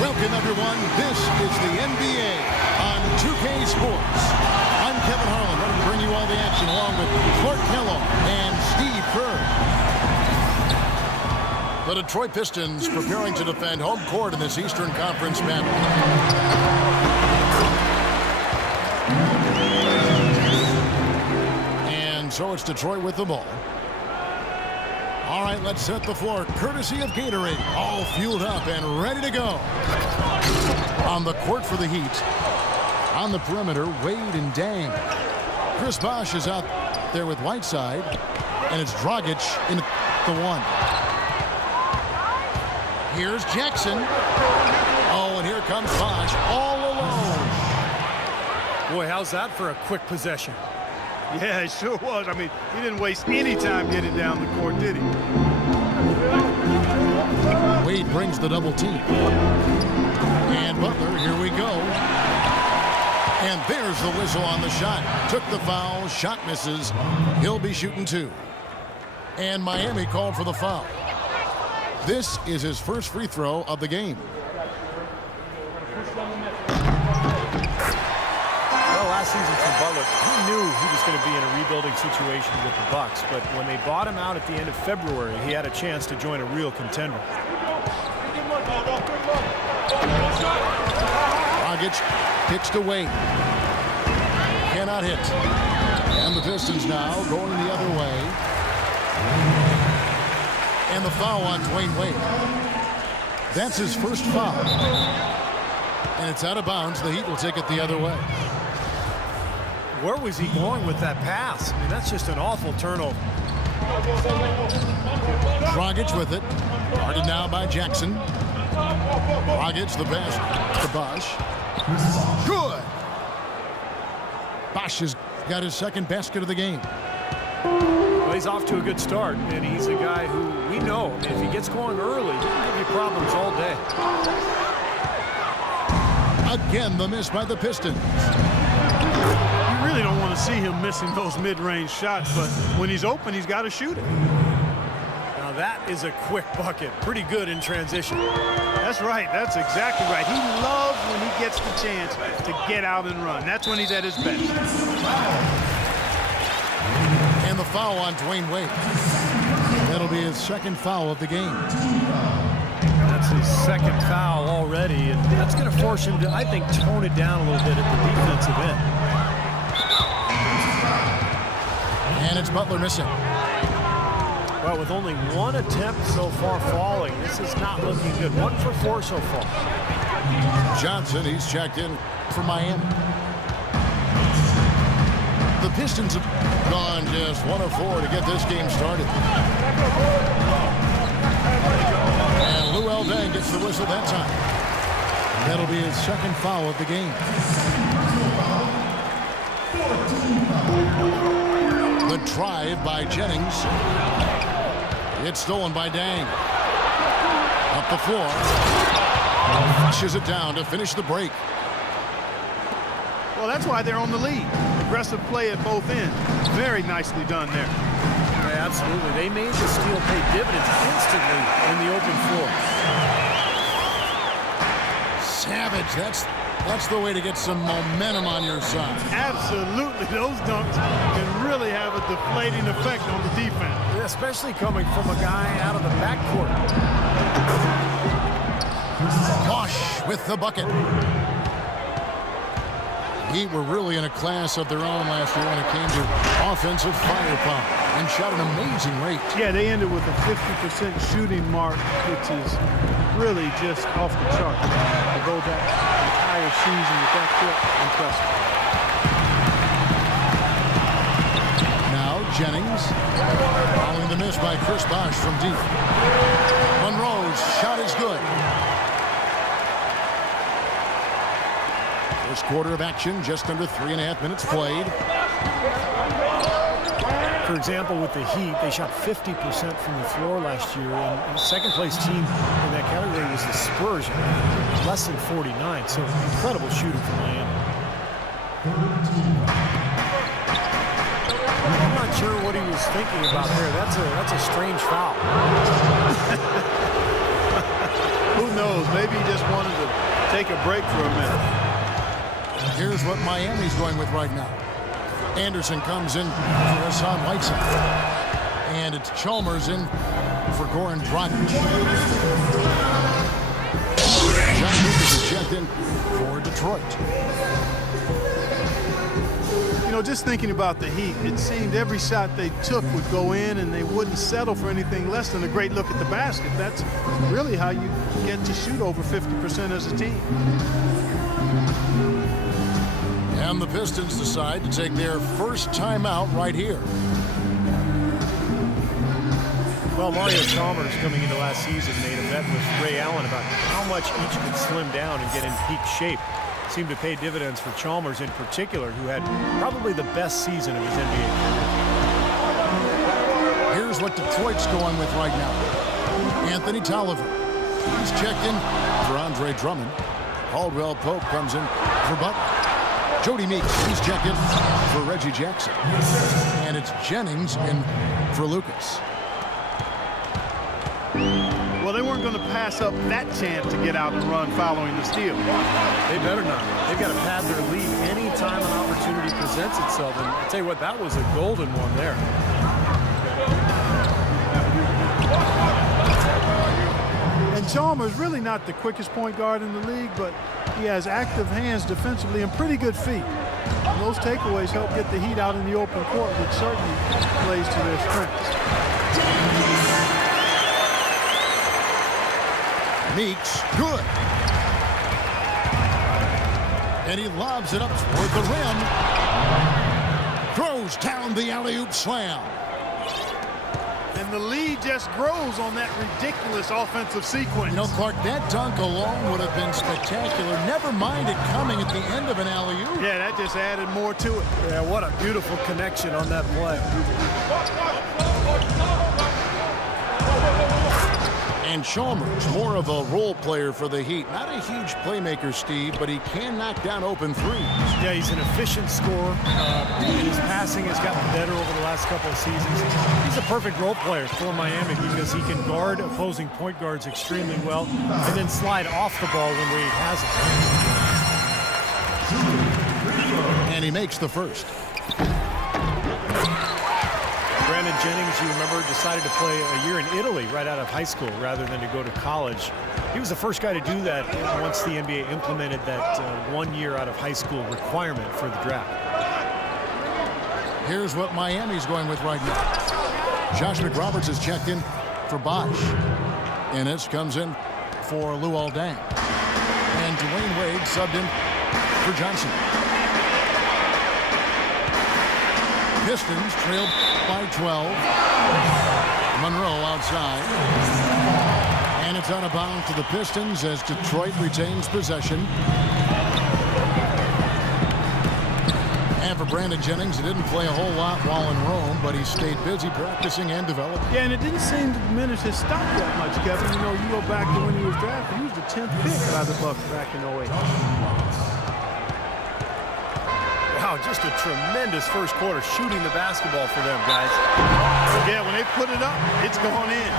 Welcome, everyone. This is the NBA on 2K Sports. I'm Kevin Harlan, ready to bring you all the action along with Clark Kellogg and Steve Kerr. The Detroit Pistons preparing to defend home court in this Eastern Conference battle. And so it's Detroit with the ball. All right, let's set the floor. Courtesy of Gatorade. All fueled up and ready to go. On the court for the Heat. On the perimeter, Wade and Dang. Chris Bosh is out there with Whiteside. And it's Dragic in the one. Here's Jackson. Oh, and here comes Bosh all alone. Boy, how's that for a quick possession? Yeah, it sure was. I mean, he didn't waste any time getting down the court, did he? Wade brings the double team. And Butler, here we go. And there's the whistle on the shot. Took the foul, shot misses. He'll be shooting two. And Miami called for the foul. This is his first free throw of the game. Last season from Butler, he knew he was going to be in a rebuilding situation with the Bucks, but when they bought him out at the end of February, he had a chance to join a real contender. Dragic pitched away. Cannot hit. And the Pistons now going the other way. And the foul on Dwayne Wade. That's his first foul. And it's out of bounds. The Heat will take it the other way. Where was he going with that pass? I mean, that's just an awful turnover. Dragic with it. Guarded now by Jackson. Dragic the pass to Bosh. Good. Bosh has got his second basket of the game. Well, he's off to a good start, and he's a guy who we know if he gets going early, he can give you problems all day. Again, the miss by the Pistons. You really don't want to see him missing those mid-range shots, but when he's open, he's got to shoot it. Now that is a quick bucket. Pretty good in transition. That's right. That's exactly right. He loves when he gets the chance to get out and run. That's when he's at his best. And the foul on Dwayne Wade. That'll be his second foul of the game. That's his second foul already, and that's going to force him to, I think, tone it down a little bit at the defensive end. And it's Butler missing. Well, with only one attempt so far falling, this is not looking good. 1 for 4 so far. Johnson, he's checked in for Miami. The Pistons have gone just 1 of 4 to get this game started. And Lou Dang gets the whistle that time. That'll be his second foul of the game. The drive by Jennings. It's stolen by Dang. Up the floor. Flushes it down to finish the break. Well, that's why they're on the lead. Aggressive play at both ends. Very nicely done there. Yeah, absolutely. They made the steal pay dividends instantly in the open floor. Savage, that's the way to get some momentum on your side. Absolutely. Those dunks can really have a deflating effect on the defense. Yeah, especially coming from a guy out of the backcourt. Bosh with the bucket. Heat were really in a class of their own last year when it came to offensive firepower and shot an amazing rate. Yeah, they ended with a 50% shooting mark, which is really just off the chart. To go that entire season with that clip, impressive. Now Jennings, following the miss by Chris Bosh from deep. Monroe's shot is good. First quarter of action, just under 3.5 minutes played. For example, with the Heat, they shot 50% from the floor last year, and the second-place team in that category was the Spurs, less than 49. So incredible shooting from Miami. I'm not sure what he was thinking about there. That's a strange foul. Who knows? Maybe he just wanted to take a break for a minute. Here's what Miami's going with right now. Anderson comes in for Hassan Whiteside. And it's Chalmers in for Goran Dragic. John Lucas is checked in for Detroit. You know, just thinking about the Heat, it seemed every shot they took would go in and they wouldn't settle for anything less than a great look at the basket. That's really how you get to shoot over 50% as a team. And the Pistons decide to take their first timeout right here. Well, Mario Chalmers coming into last season made a bet with Ray Allen about how much each could slim down and get in peak shape. Seemed to pay dividends for Chalmers in particular, who had probably the best season of his NBA career. Here's what Detroit's going with right now. Anthony Tolliver. He's checked in for Andre Drummond. Caldwell Pope comes in for Butler. Jody Meeks, he's checked in for Reggie Jackson. And it's Jennings in for Lucas. Well, they weren't going to pass up that chance to get out and run following the steal. They better not. They've got to pad their lead anytime an opportunity presents itself. And I'll tell you what, that was a golden one there. And Chalmers really not the quickest point guard in the league, but he has active hands defensively and pretty good feet. And those takeaways help get the Heat out in the open court, which certainly plays to their strengths. Meeks, good. And he lobs it up toward the rim. Throws down the alley-oop slam. And the lead just grows on that ridiculous offensive sequence. You know, Clark, that dunk alone would have been spectacular. Never mind it coming at the end of an alley-oop. Yeah, that just added more to it. Yeah, what a beautiful connection on that play. And Chalmers, more of a role player for the Heat. Not a huge playmaker, Steve, but he can knock down open threes. Yeah, he's an efficient scorer. His passing has gotten better over the last couple of seasons. He's a perfect role player for Miami because he can guard opposing point guards extremely well and then slide off the ball when Wade has it. And he makes the first. Brandon Jennings, you remember, decided to play a year in Italy right out of high school rather than to go to college. He was the first guy to do that once the NBA implemented that 1 year out of high school requirement for the draft. Here's what Miami's going with right now. Josh McRoberts is checked in for Bosch. Ennis comes in for Luol Deng. And Dwayne Wade subbed in for Johnson. Pistons trailed by 12. Monroe outside. And it's out of bounds to the Pistons as Detroit retains possession. And for Brandon Jennings, he didn't play a whole lot while in Rome, but he stayed busy practicing and developing. Yeah, and it didn't seem to diminish his stock that much, Kevin. You know, you go back to when he was drafted, he was the 10th pick by the Bucks back in 08. Wow, just a tremendous first quarter shooting the basketball for them, guys. Yeah, when they put it up, it's going in.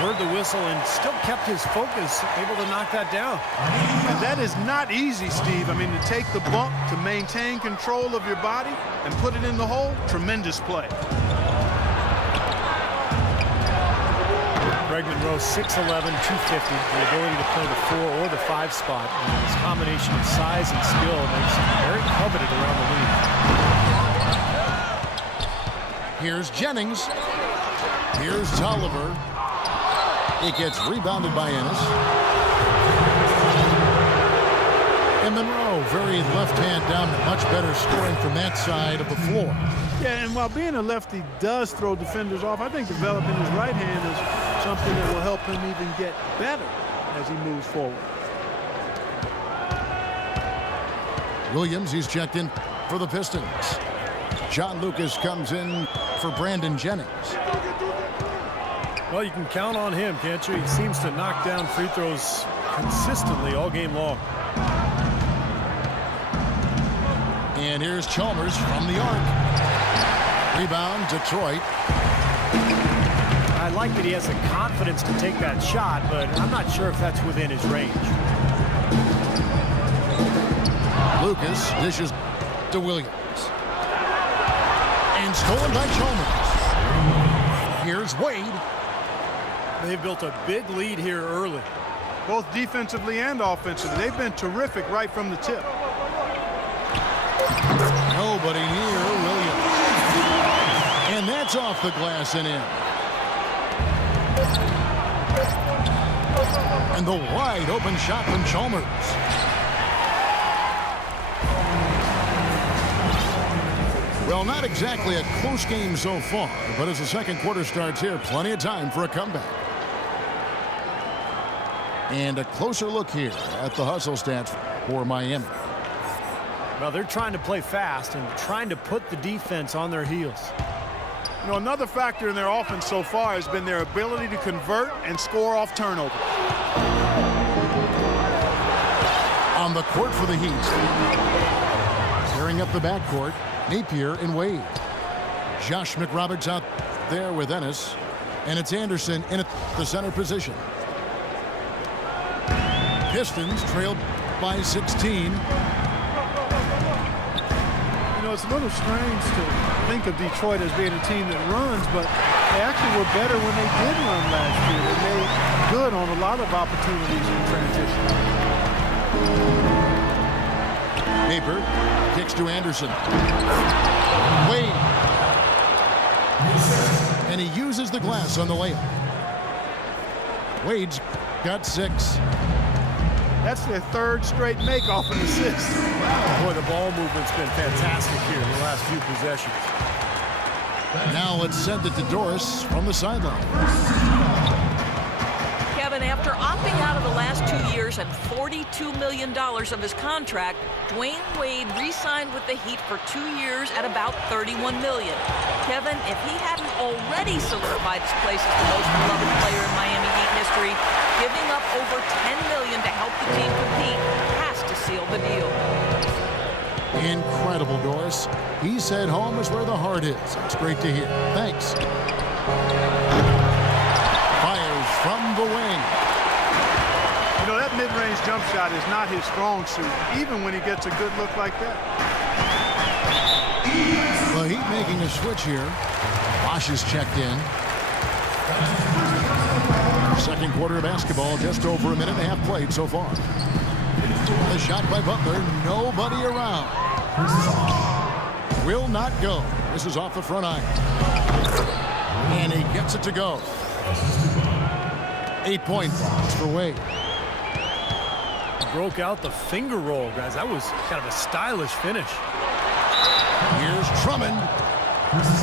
Heard the whistle and still kept his focus, able to knock that down. And that is not easy, Steve. I mean, to take the bump, to maintain control of your body, and put it in the hole, tremendous play. Greg Monroe, 6'11", 250, the ability to play the 4 or the 5 spot. And his combination of size and skill makes him very coveted around the league. Here's Jennings. Here's Tolliver. It gets rebounded by Ennis. And Monroe, very left-hand dominant, much better scoring from that side of the floor. Yeah, and while being a lefty does throw defenders off, I think developing his right hand is something that will help him even get better as he moves forward. Williams, he's checked in for the Pistons. John Lucas comes in for Brandon Jennings. Well, you can count on him, can't you? He seems to knock down free throws consistently all game long. And here's Chalmers from the arc. Rebound, Detroit. I like that he has the confidence to take that shot, but I'm not sure if that's within his range. Lucas dishes to Williams. And stolen by Chalmers. Here's Wade. They've built a big lead here early. Both defensively and offensively. They've been terrific right from the tip. Nobody near Williams. And that's off the glass and in. And the wide open shot from Chalmers. Well, not exactly a close game so far, but as the second quarter starts here, plenty of time for a comeback. And a closer look here at the hustle stats for Miami. Well, they're trying to play fast and trying to put the defense on their heels. You know, another factor in their offense so far has been their ability to convert and score off turnover. On the court for the Heat. Tearing up the backcourt, Napier and Wade. Josh McRoberts out there with Ennis. And it's Anderson in at the center position. Pistons trailed by 16. You know, it's a little strange to think of Detroit as being a team that runs, but they actually were better when they did run last year. They made good on a lot of opportunities in transition. Napier kicks to Anderson. Wade. And he uses the glass on the layup. Wade's got 6. That's their third straight make off an assist. Boy, the ball movement's been fantastic here in the last few possessions. Now let's send it to Doris from the sideline. Kevin, after opting out of the last 2 years and $42 million of his contract, Dwayne Wade re-signed with the Heat for 2 years at about $31 million. Kevin, if he hadn't already solidified his place as the most beloved player in Miami Heat history, giving up over $10 million to help the team compete has to seal the deal. Incredible, Doris. He said home is where the heart is. It's great to hear. Thanks. Fires from the wing. You know, that mid-range jump shot is not his strong suit, even when he gets a good look like that. The Heat making a switch here. Bosch is checked in. Second quarter of basketball, just over a minute and a half played so far. The shot by Butler, nobody around. Will not go. This is off the front iron. And he gets it to go. 8 points for Wade. Broke out the finger roll, guys. That was kind of a stylish finish. Here's Drummond.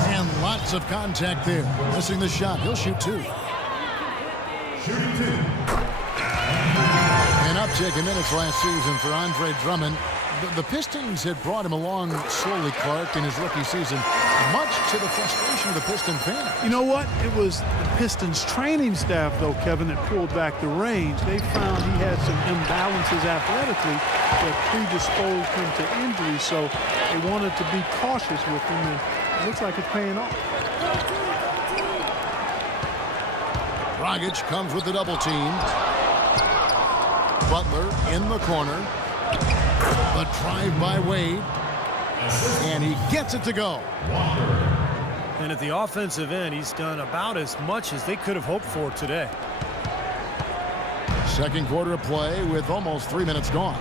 And lots of contact there. Missing the shot. He'll shoot 2. An uptick in minutes last season for Andre Drummond. The Pistons had brought him along slowly, Clark, in his rookie season, much to the frustration of the Piston fans. You know what? It was the Pistons training staff, though, Kevin, that pulled back the range. They found he had some imbalances athletically that predisposed him to injury, so they wanted to be cautious with him, and it looks like it's paying off. Dragic comes with the double team. Butler in the corner. The drive by Wade. And he gets it to go. And at the offensive end, he's done about as much as they could have hoped for today. Second quarter of play with almost 3 minutes gone.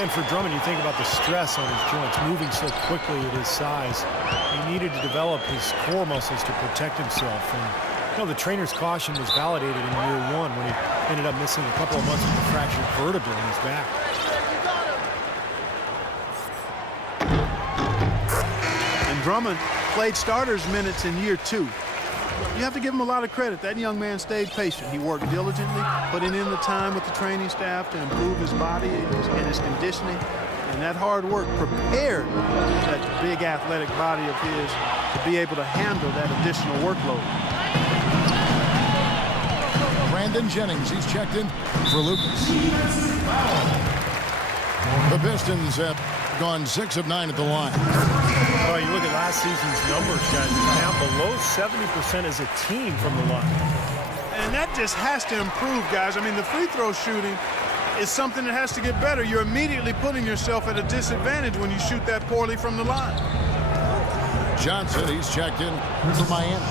And for Drummond, you think about the stress on his joints, moving so quickly at his size. He needed to develop his core muscles to protect himself. And you know, the trainer's caution was validated in year 1 when he ended up missing a couple of months with a fractured vertebra in his back. And Drummond played starters minutes in year 2. You have to give him a lot of credit. That young man stayed patient. He worked diligently, putting in the time with the training staff to improve his body and his conditioning. And that hard work prepared that big athletic body of his to be able to handle that additional workload. Brandon Jennings, he's checked in for Lucas. The Pistons have gone 6 of 9 at the line. Oh, you look at last season's numbers, guys. Now below 70% as a team from the line. And that just has to improve, guys. I mean, the free throw shooting is something that has to get better. You're immediately putting yourself at a disadvantage when you shoot that poorly from the line. Johnson, he's checked in for Miami.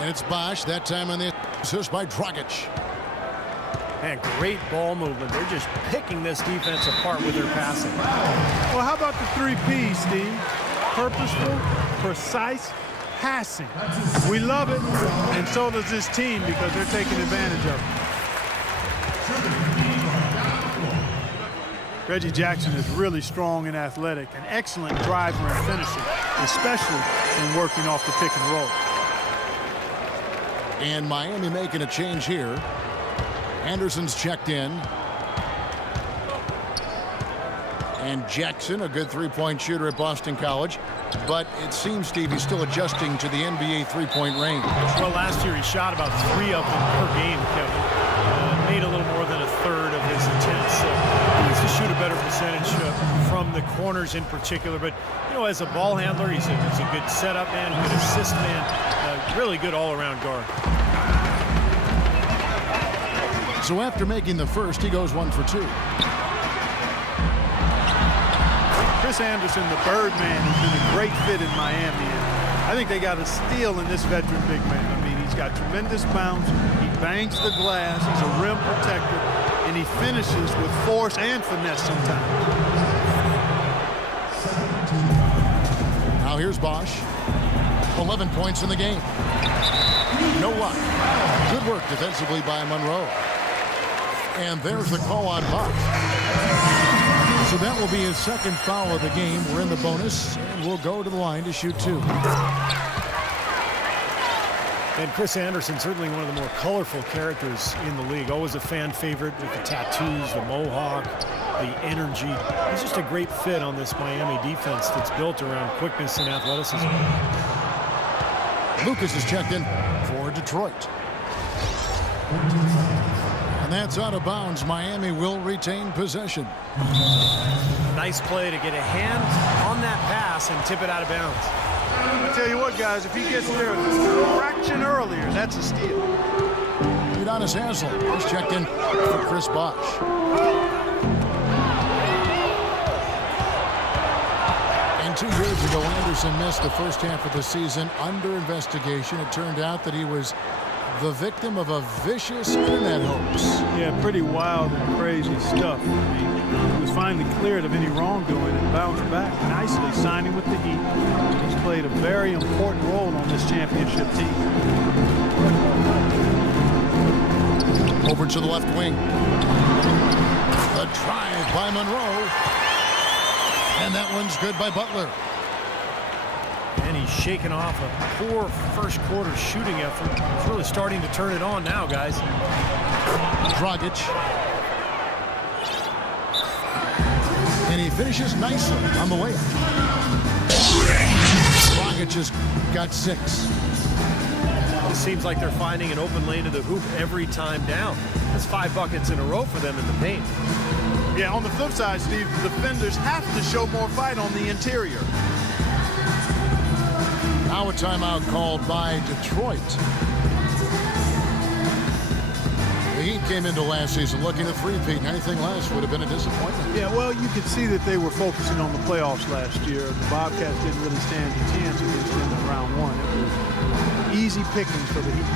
And it's Bosch, that time on the assist by Dragic. Man, great ball movement. They're just picking this defense apart with their passing. Well, how about the 3 P's, Steve? Purposeful, precise, passing. We love it, and so does this team because they're taking advantage of it. Reggie Jackson is really strong and athletic, an excellent driver and finisher, especially when working off the pick and roll. And Miami making a change here. Anderson's checked in. And Jackson, a good three-point shooter at Boston College. But it seems, Steve, he's still adjusting to the NBA three-point range. Well, last year he shot about 3 of them per game, Kevin. Made a little more than a third of his attempts. So he needs to shoot a better percentage from the corners in particular. But, you know, as a ball handler, he's a good setup man, a good assist man, really good all-around guard. So after making the first, he goes 1 for 2. Chris Anderson, the Birdman, has been a great fit in Miami. And I think they got a steal in this veteran big man. I mean, he's got tremendous bounce. He bangs the glass. He's a rim protector. And he finishes with force and finesse sometimes. Now here's Bosch. 11 points in the game. No luck. Good work defensively by Monroe. And there's the call on Bosch. So that will be his second foul of the game. We're in the bonus, and we'll go to the line to shoot 2. And Chris Anderson, certainly one of the more colorful characters in the league. Always a fan favorite with the tattoos, the mohawk, the energy. He's just a great fit on this Miami defense that's built around quickness and athleticism. Lucas is checked in for Detroit. And that's out of bounds. Miami will retain possession. Nice play to get a hand on that pass and tip it out of bounds. I tell you what, guys, if he gets there a fraction earlier, that's a steal. Udonis Haslem is checked in for Chris Bosch. And 2 years ago, Anderson missed the first half of the season under investigation. It turned out that he was the victim of a vicious internet hoax. Yeah, pretty wild and crazy stuff. I mean, he was finally cleared of any wrongdoing and bounced back nicely, signing with the Heat. He's played a very important role on this championship team. Over to the left wing. The drive by Monroe. And that one's good by Butler. And he's shaking off a poor first quarter shooting effort. He's really starting to turn it on now, guys. Dragic. And he finishes nicely on the way. Dragic has got 6. It seems like they're finding an open lane to the hoop every time down. That's 5 buckets in a row for them in the paint. Yeah, on the flip side, Steve, the defenders have to show more fight on the interior. Now a timeout called by Detroit. The Heat came into last season looking to three-peat. Anything less would have been a disappointment. Yeah, well, you could see that they were focusing on the playoffs last year. The Bobcats didn't really stand a chance against them in round 1. It was easy pickings for the Heat.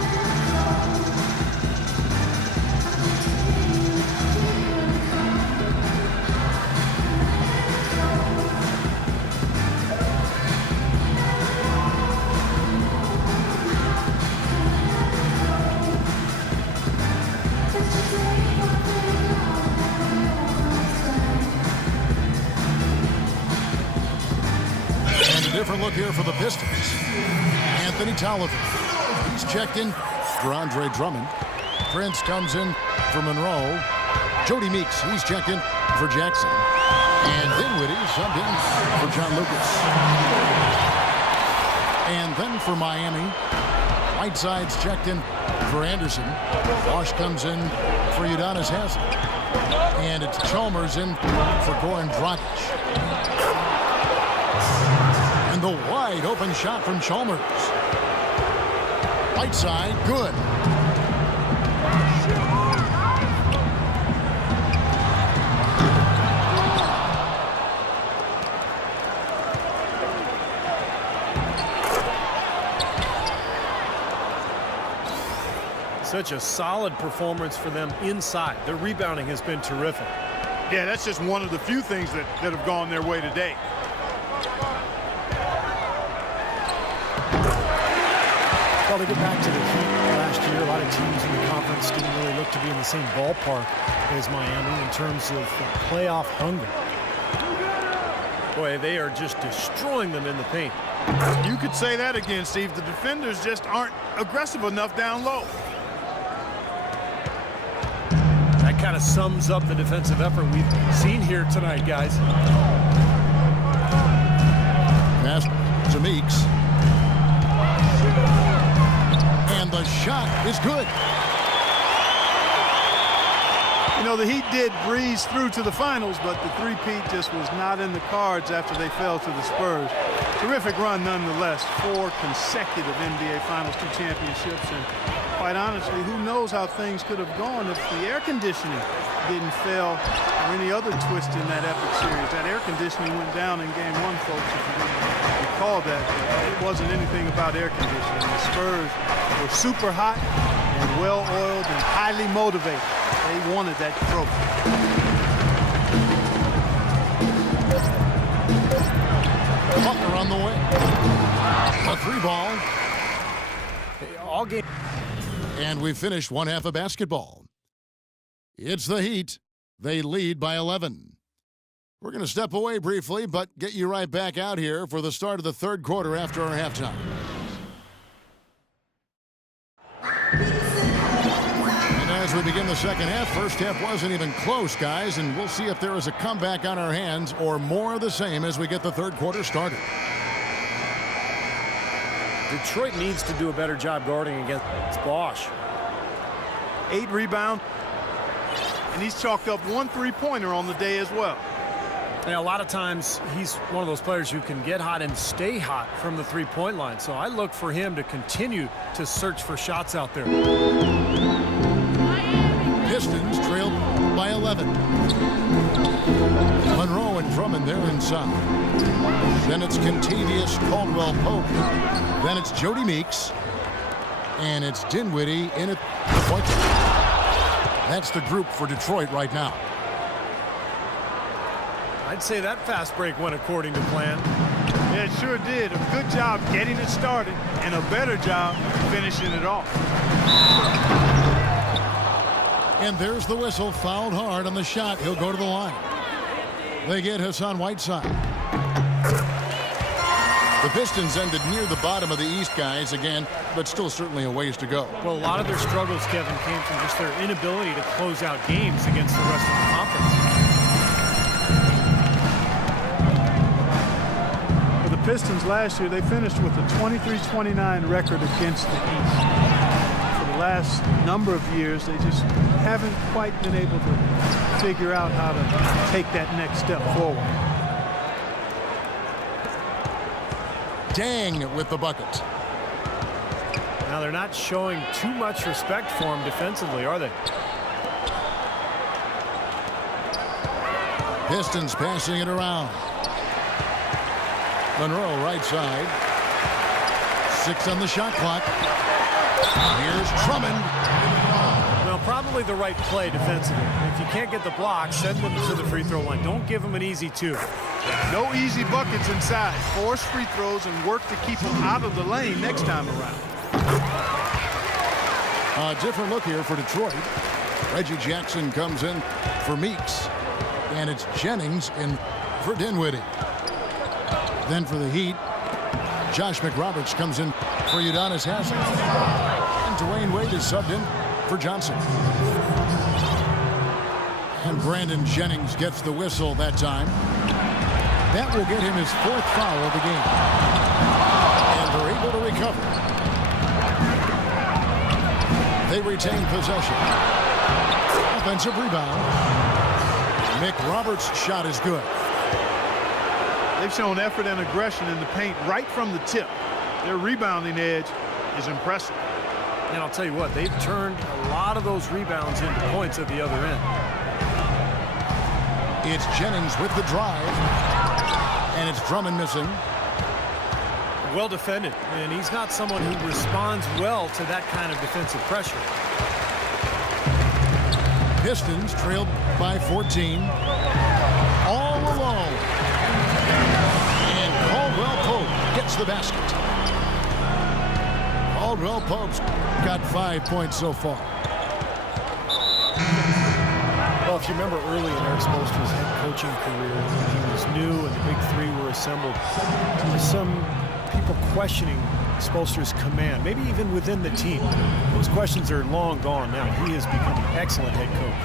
Different look here for the Pistons. Anthony Tolliver. He's checked in for Andre Drummond. Prince comes in for Monroe. Jody Meeks, he's checked in for Jackson. And Dinwiddie subbed in for John Lucas. And then for Miami, Whiteside's checked in for Anderson. Bosch comes in for Udonis Haslem. And it's Chalmers in for Goran Dragic. And the wide open shot from Chalmers. Right side, good. Such a solid performance for them inside. Their rebounding has been terrific. Yeah, that's just one of the few things that have gone their way today. Well, to get back to the Heat last year, a lot of teams in the conference didn't really look to be in the same ballpark as Miami in terms of playoff hunger. Boy, they are just destroying them in the paint. You could say that again, Steve. The defenders just aren't aggressive enough down low. That kind of sums up the defensive effort we've seen here tonight, guys. Pass to Meeks. And the shot is good. You know, the Heat did breeze through to the finals, but the three-peat just was not in the cards after they fell to the Spurs. Terrific run nonetheless. 4 consecutive NBA Finals 2 championships. And quite honestly, who knows how things could have gone if the air conditioning didn't fail or any other twist in that epic series. That air conditioning went down in Game 1, folks, if you didn't recall that. But it wasn't anything about air conditioning. The Spurs were super hot and well-oiled and highly motivated. They wanted that trophy. Butler on the way. A 3-ball. All game. And we finished one half of basketball. It's the Heat. They lead by 11. We're going to step away briefly, but get you right back out here for the start of the third quarter after our halftime. And as we begin the second half, first half wasn't even close, guys, and we'll see if there is a comeback on our hands or more of the same as we get the third quarter started. Detroit needs to do a better job guarding against Bosch. 8 rebounds, and he's chalked up 1 3-pointer on the day as well. And a lot of times he's one of those players who can get hot and stay hot from the three-point line. So I look for him to continue to search for shots out there. Pistons trailed by 11. Monroe and Drummond there inside. Then it's Kentavious Caldwell-Pope. Then it's Jody Meeks. And it's Dinwiddie in it. That's the group for Detroit right now. I'd say that fast break went according to plan. Yeah, it sure did. A good job getting it started and a better job finishing it off. And there's the whistle. Fouled hard on the shot. He'll go to the line. They get Hassan Whiteside. The Pistons ended near the bottom of the East, guys, again, but still certainly a ways to go. Well, a lot of their struggles, Kevin, came from just their inability to close out games against the rest of the conference. For the Pistons last year, they finished with a 23-29 record against the East. For the last number of years, they just haven't quite been able to figure out how to take that next step forward. Dang with the bucket. Now they're not showing too much respect for him defensively, are they? Pistons passing it around. Monroe right side. 6 on the shot clock. Here's Drummond. Well, probably the right play defensively. If you can't get the block, send them to the free throw line. Don't give them an easy 2. No easy buckets inside. Force free throws and work to keep them out of the lane next time around. A different look here for Detroit. Reggie Jackson comes in for Meeks. And it's Jennings in for Dinwiddie. Then for the Heat, Josh McRoberts comes in for Udonis Haslem. And Dwayne Wade is subbed in for Johnson. And Brandon Jennings gets the whistle that time. That will get him his 4th foul of the game. And they're able to recover. They retain possession. Offensive rebound. McRoberts' shot is good. They've shown effort and aggression in the paint right from the tip. Their rebounding edge is impressive. And I'll tell you what, they've turned a lot of those rebounds into points at the other end. It's Jennings with the drive. And it's Drummond missing. Well defended, and he's not someone who responds well to that kind of defensive pressure. Pistons trailed by 14. All alone. And Caldwell Pope gets the basket. Caldwell Pope's got 5 points so far. Well, if you remember early in Eric Spoelstra's head coaching career, when he was new and the big three were assembled, there's some people questioning Spoelstra's command, maybe even within the team. Those questions are long gone now. He has become an excellent head coach.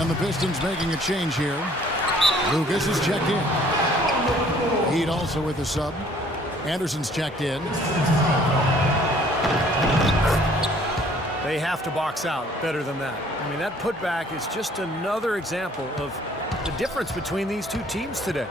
And the Pistons making a change here. Lucas is checked in. Heat also with the sub. Anderson's checked in. They have to box out better than that. I mean, that putback is just another example of the difference between these two teams today.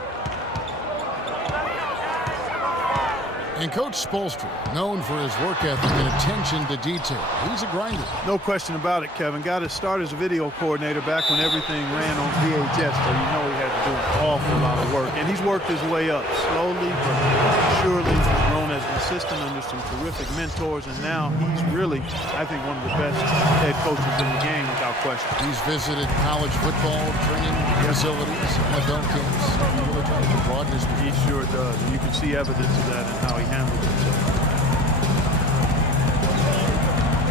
And Coach Spoelstra, known for his work ethic and attention to detail. He's a grinder. No question about it, Kevin. Got his start as a video coordinator back when everything ran on VHS, so you know he had to do an awful lot of work. And he's worked his way up slowly but surely. He's grown as an assistant under some terrific mentors, and now he's really, I think, one of the best head coaches in the game without question. He's visited college football training facilities, NFL camps. He really tries to broaden his. He sure does, and you can see evidence of that in how he handles himself.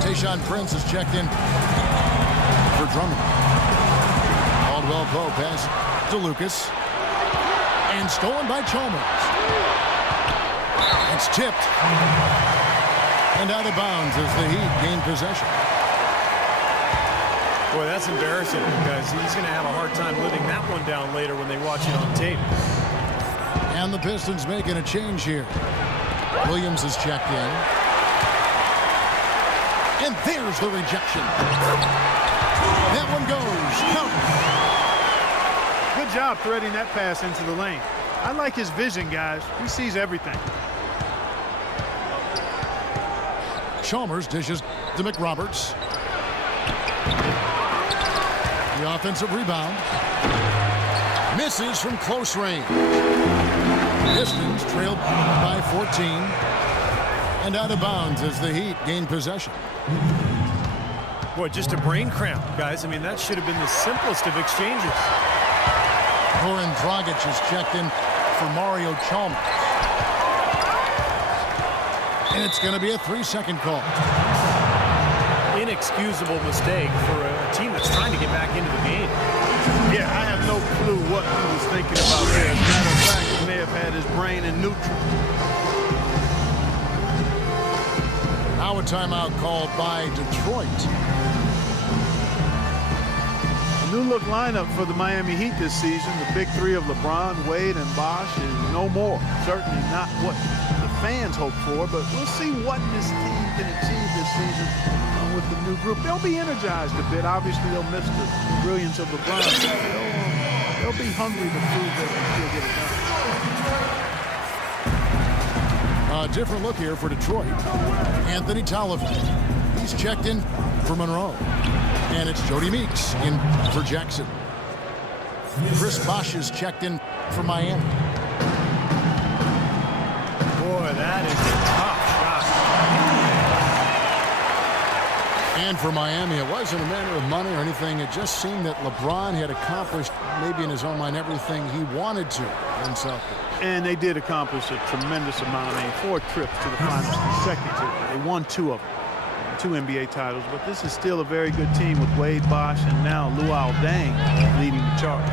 Tayshaun Prince is checked in for Drummond. Caldwell Pope pass to Lucas. And stolen by Chalmers. It's tipped. And out of bounds as the Heat gain possession. Boy, that's embarrassing, guys. He's going to have a hard time living that one down later when they watch it on tape. And the Pistons making a change here. Williams is checked in. And there's the rejection. That one goes. Count. Good job threading that pass into the lane. I like his vision, guys. He sees everything. Chalmers dishes to McRoberts. The offensive rebound. Misses from close range. Pistons trailed by 14. And out of bounds as the Heat gain possession. Boy, just a brain cramp, guys. I mean, that should have been the simplest of exchanges. Goran Dragic is checked in for Mario Chalmers. And it's going to be a 3-second call. Inexcusable mistake for a team that's trying to get back into the game. Yeah, I have no clue what he was thinking about there. As a matter of fact, he may have had his brain in neutral. Now a timeout called by Detroit. A new look lineup for the Miami Heat this season. The big three of LeBron, Wade, and Bosh is no more. Certainly not what the fans hope for, but we'll see what this team can achieve this season with the new group. They'll be energized a bit. Obviously, they'll miss the brilliance of LeBron. They'll be hungry to prove they can still get it done. A different look here for Detroit. Anthony Tolliver. He's checked in for Monroe. And it's Jody Meeks in for Jackson. Chris Bosh is checked in for Miami. Boy, that is a tough shot. And for Miami, it wasn't a matter of money or anything. It just seemed that LeBron had accomplished, maybe in his own mind, everything he wanted to himself. And they did accomplish a tremendous amount. I mean, 4 trips to the finals consecutively. They won 2 of them. 2 NBA titles, but this is still a very good team with Wade, Bosh, and now Luol Deng leading the charge.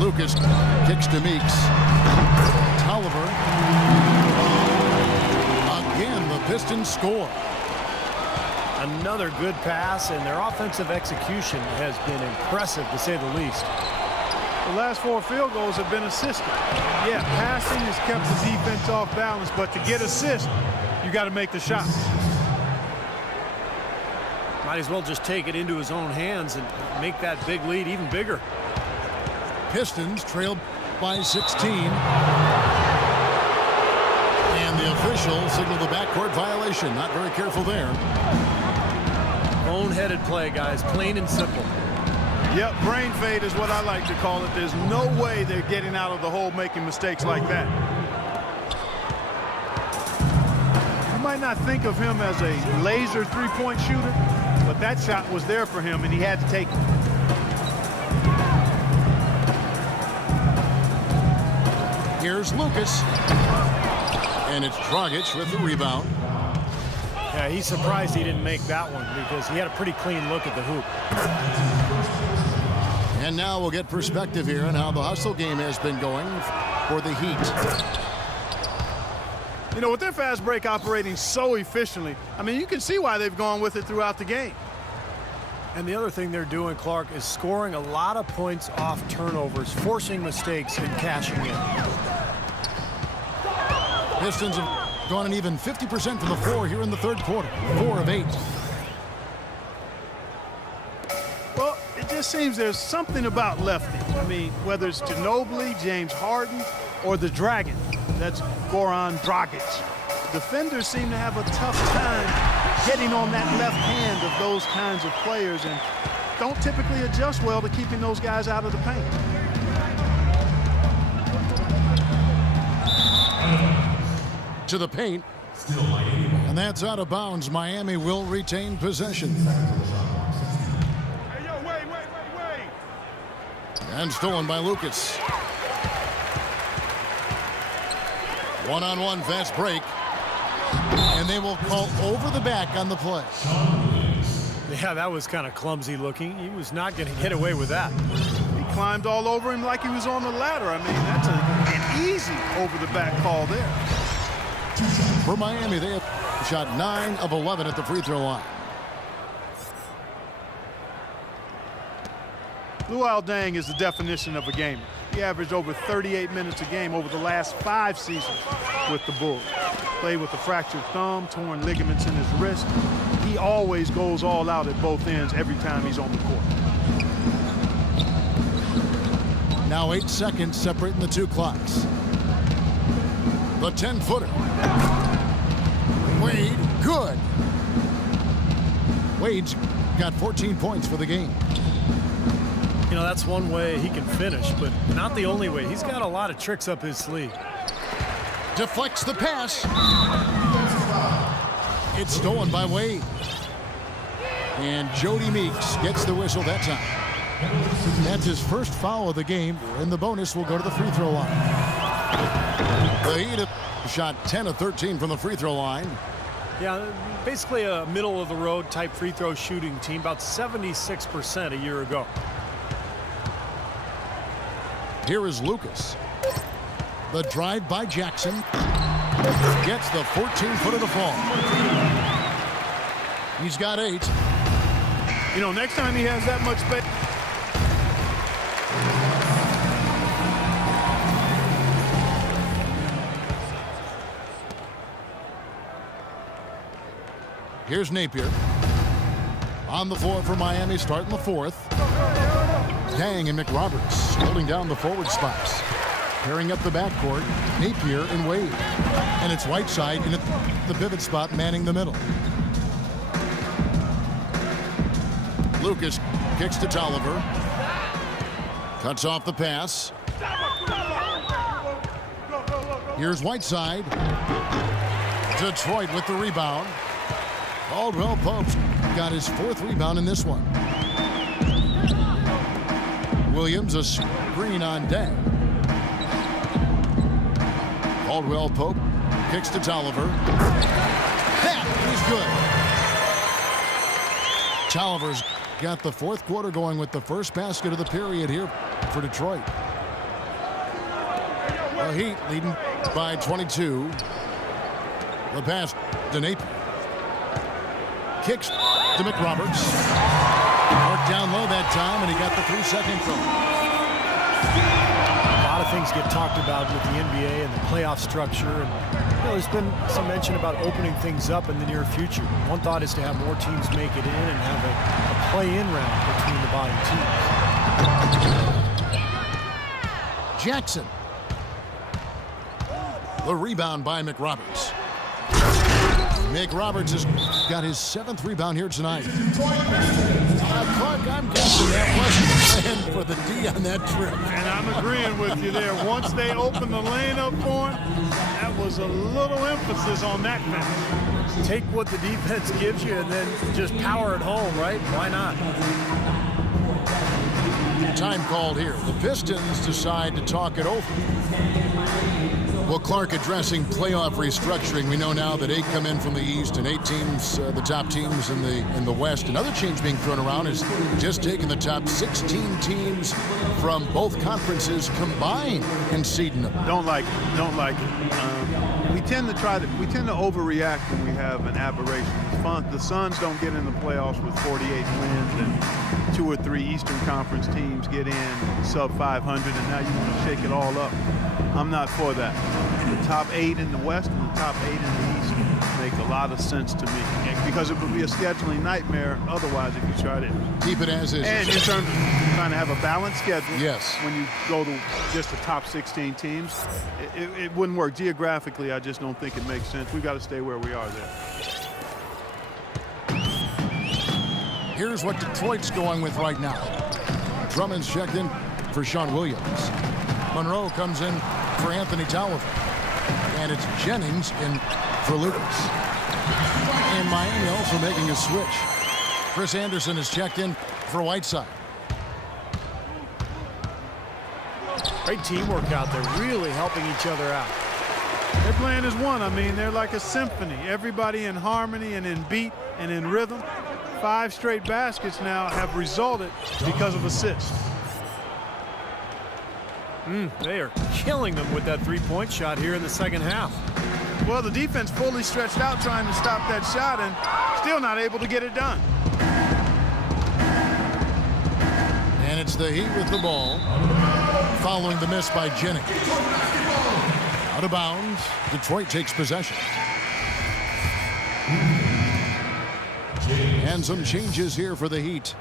Lucas kicks to Meeks. Tolliver. Again, the Pistons score. Another good pass, and their offensive execution has been impressive, to say the least. The last 4 field goals have been assisted. Yeah, passing has kept the defense off balance, but to get assists, you got to make the shot. Might as well just take it into his own hands and make that big lead even bigger. Pistons trail by 16. And the official signaled the backcourt violation. Not very careful there. Boneheaded play, guys. Plain and simple. Yep, brain fade is what I like to call it. There's no way they're getting out of the hole making mistakes like that. You might not think of him as a laser three-point shooter, but that shot was there for him, and he had to take it. Here's Lucas. And it's Dragic with the rebound. Yeah, he's surprised he didn't make that one because he had a pretty clean look at the hoop. And now we'll get perspective here on how the hustle game has been going for the Heat. You know, with their fast break operating so efficiently, I mean, you can see why they've gone with it throughout the game. And the other thing they're doing, Clark, is scoring a lot of points off turnovers, forcing mistakes and cashing in. Pistons have gone an even 50% from the floor here in the third quarter. 4 of 8. Well, it just seems there's something about Lefty. I mean, whether it's Ginobili, James Harden, or the Dragon. That's Goran Dragic. Defenders seem to have a tough time getting on that left hand of those kinds of players and don't typically adjust well to keeping those guys out of the paint. To the paint. And that's out of bounds. Miami will retain possession. Hey, yo, wait. And stolen by Lucas. One-on-one fast break. And they will call over the back on the play. Yeah, that was kind of clumsy looking. He was not going to get away with that. He climbed all over him like he was on the ladder. I mean, that's an easy over-the-back call there. For Miami, they have shot 9 of 11 at the free throw line. Luol Deng is the definition of a gamer. He averaged over 38 minutes a game over the last 5 seasons with the Bulls. Played with a fractured thumb, torn ligaments in his wrist. He always goes all out at both ends every time he's on the court. Now 8 seconds separating the two clocks. The 10-footer. Wade, good. Wade's got 14 points for the game. You know, that's one way he can finish, but not the only way. He's got a lot of tricks up his sleeve. Deflects the pass. It's stolen by Wade. And Jody Meeks gets the whistle that time. That's his first foul of the game, and the bonus will go to the free throw line. The Heat have shot 10 of 13 from the free throw line. Yeah, basically a middle-of-the-road type free throw shooting team, about 76% a year ago. Here is Lucas. The drive by Jackson. Gets the 14-footer to fall. He's got 8. You know, next time he has that much space. Here's Napier. On the floor for Miami, starting the fourth. Dang and McRoberts holding down the forward spots. Pairing up the backcourt, Napier and Wade. And it's Whiteside in the pivot spot, manning the middle. Lucas kicks to Tolliver. Cuts off the pass. Here's Whiteside. Detroit with the rebound. Caldwell Pope's got his 4th rebound in this one. Williams a screen on Deng. Caldwell Pope kicks to Tolliver. That is good. Tolliver's got the 4th quarter going with the first basket of the period here for Detroit. The Heat leading by 22. The pass to Napier. Kicks to McRoberts. Worked down low that time, and he got the 3-second throw. A lot of things get talked about with the NBA and the playoff structure. And There's been some mention about opening things up in the near future. One thought is to have more teams make it in and have a play-in round between the bottom teams. Jackson. The rebound by McRoberts. McRoberts has got his 7th rebound here tonight. Clark, I'm guessing that wasn't planned for the D on that trip. And I'm agreeing with you there. Once they opened the lane up for him, that was a little emphasis on that pass. Take what the defense gives you and then just power it home, right? Why not? Time called here. The Pistons decide to talk it over. Well, Clark, addressing playoff restructuring, we know now that 8 come in from the East and 8 teams, the top teams in the West. Another change being thrown around is just taking the top 16 teams from both conferences combined and seeding them. Don't like it. Don't like it. We tend to overreact when we have an aberration. The Suns don't get in the playoffs with 48 wins, and 2 or 3 Eastern Conference teams get in sub 500, and now you want to shake it all up. I'm not for that. The top 8 in the West and the top 8 in the East make a lot of sense to me, because it would be a scheduling nightmare otherwise if you try to keep it as is. And in terms of trying to have a balanced schedule, yes, when you go to just the top 16 teams, it wouldn't work. Geographically, I just don't think it makes sense. We've got to stay where we are there. Here's what Detroit's going with right now. Drummond's checked in for Sean Williams. Monroe comes in for Anthony Tolliver. And it's Jennings in for Lucas. And Miami also making a switch. Chris Anderson is checked in for Whiteside. Great teamwork out there, really helping each other out. They're playing as one. I mean, they're like a symphony. Everybody in harmony and in beat and in rhythm. 5 straight baskets now have resulted because of assists. They are killing them with that three-point shot here in the second half. Well, the defense fully stretched out trying to stop that shot and still not able to get it done. And it's the Heat with the ball following the miss by Jennings. Out of bounds. Detroit takes possession. And some changes here for the Heat.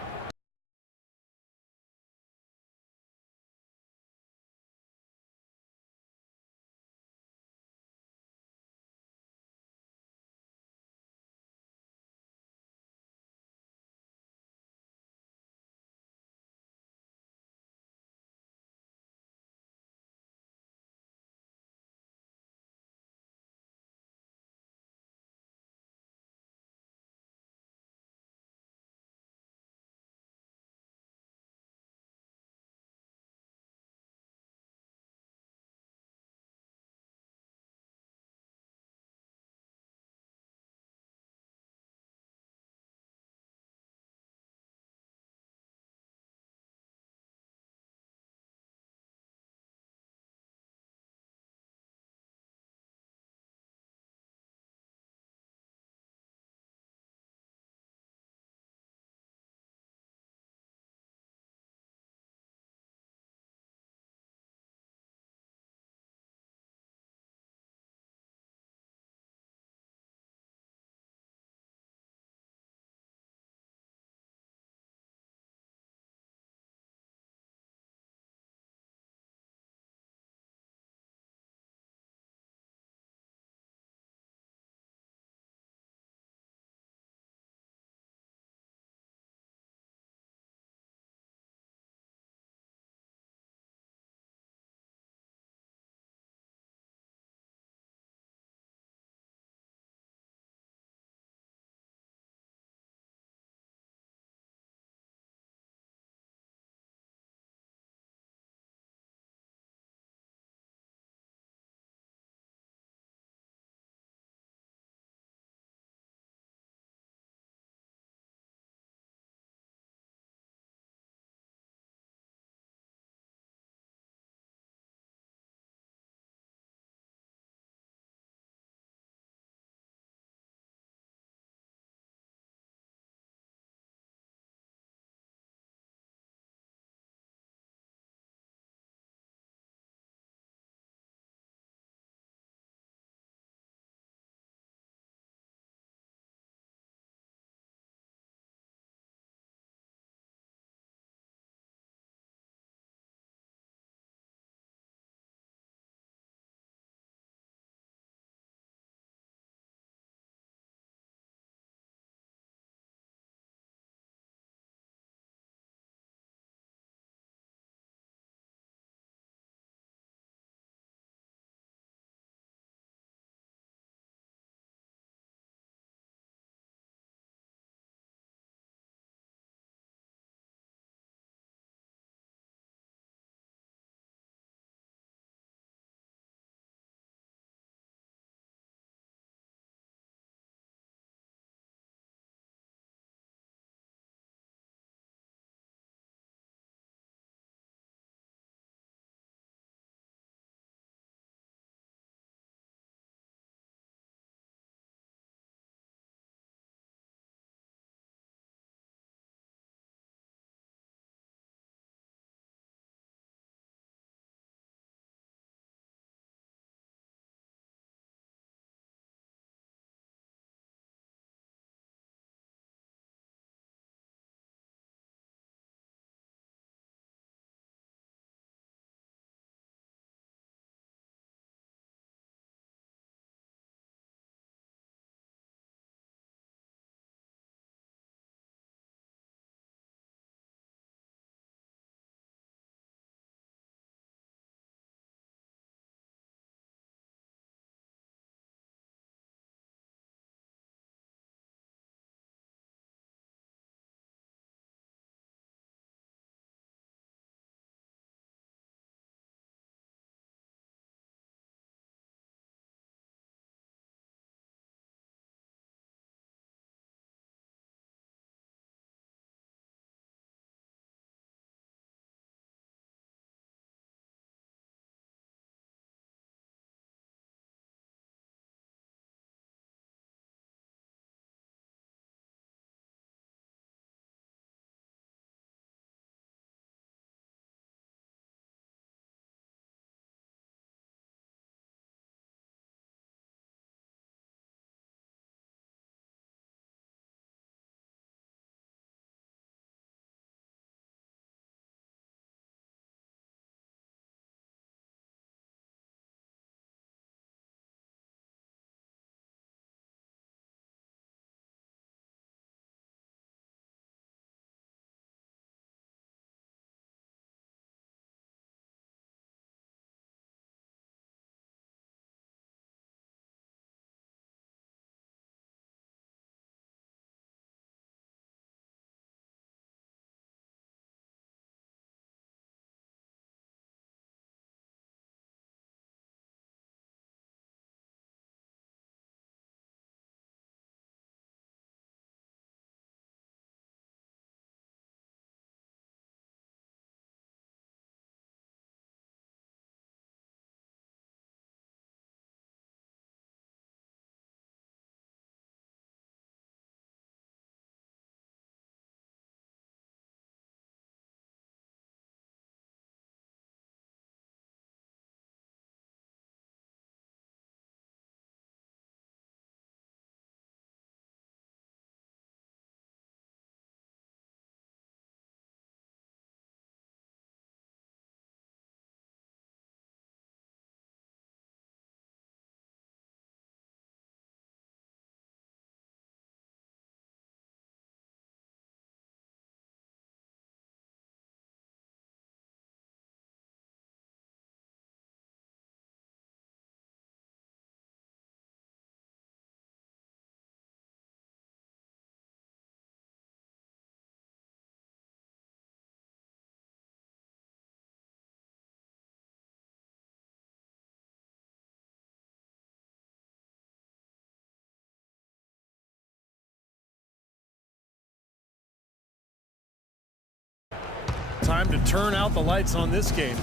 Time to turn out the lights on this game.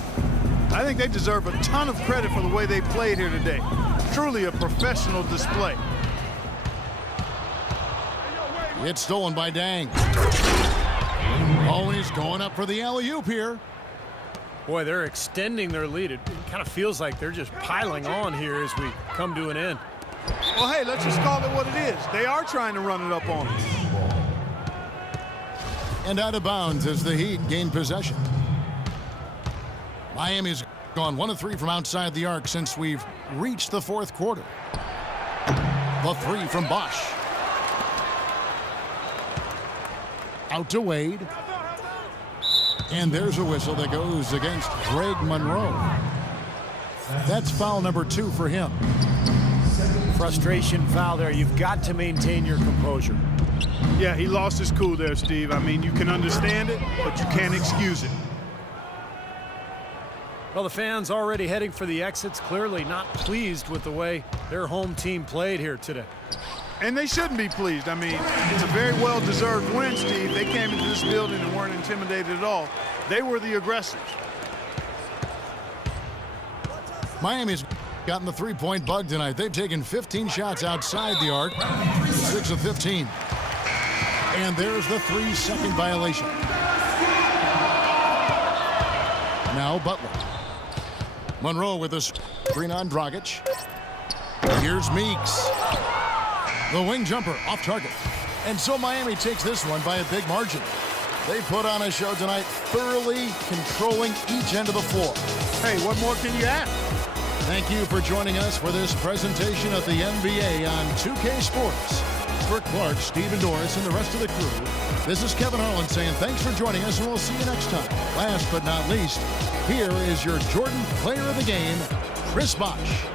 I think they deserve a ton of credit for the way they played here today. Truly a professional display. It's stolen by Dang. Oh, he's going up for the alley-oop here. Boy, they're extending their lead. It kind of feels like they're just piling on here as we come to an end. Well, hey, let's just call it what it is. They are trying to run it up on us. And out of bounds as the Heat gain possession. Miami's gone 1 of 3 from outside the arc since we've reached the fourth quarter. The 3 from Bosch. Out to Wade. And there's a whistle that goes against Greg Monroe. That's foul number 2 for him. Frustration foul there. You've got to maintain your composure. Yeah, he lost his cool there, Steve. I mean, you can understand it, but you can't excuse it. Well, the fans already heading for the exits, clearly not pleased with the way their home team played here today. And they shouldn't be pleased. I mean, it's a very well-deserved win, Steve. They came into this building and weren't intimidated at all. They were the aggressors. Miami's gotten the three-point bug tonight. They've taken 15 shots outside the arc, 6 of 15. And there's the 3-second violation. Now Butler. Monroe with a screen on Dragic. Here's Meeks. The wing jumper off target. And so Miami takes this one by a big margin. They put on a show tonight, thoroughly controlling each end of the floor. Hey, what more can you ask? Thank you for joining us for this presentation of the NBA on 2K Sports. For Clark, Steve, and Doris, and the rest of the crew, this is Kevin Harlan saying thanks for joining us, and we'll see you next time. Last but not least, here is your Jordan Player of the Game, Chris Bosh.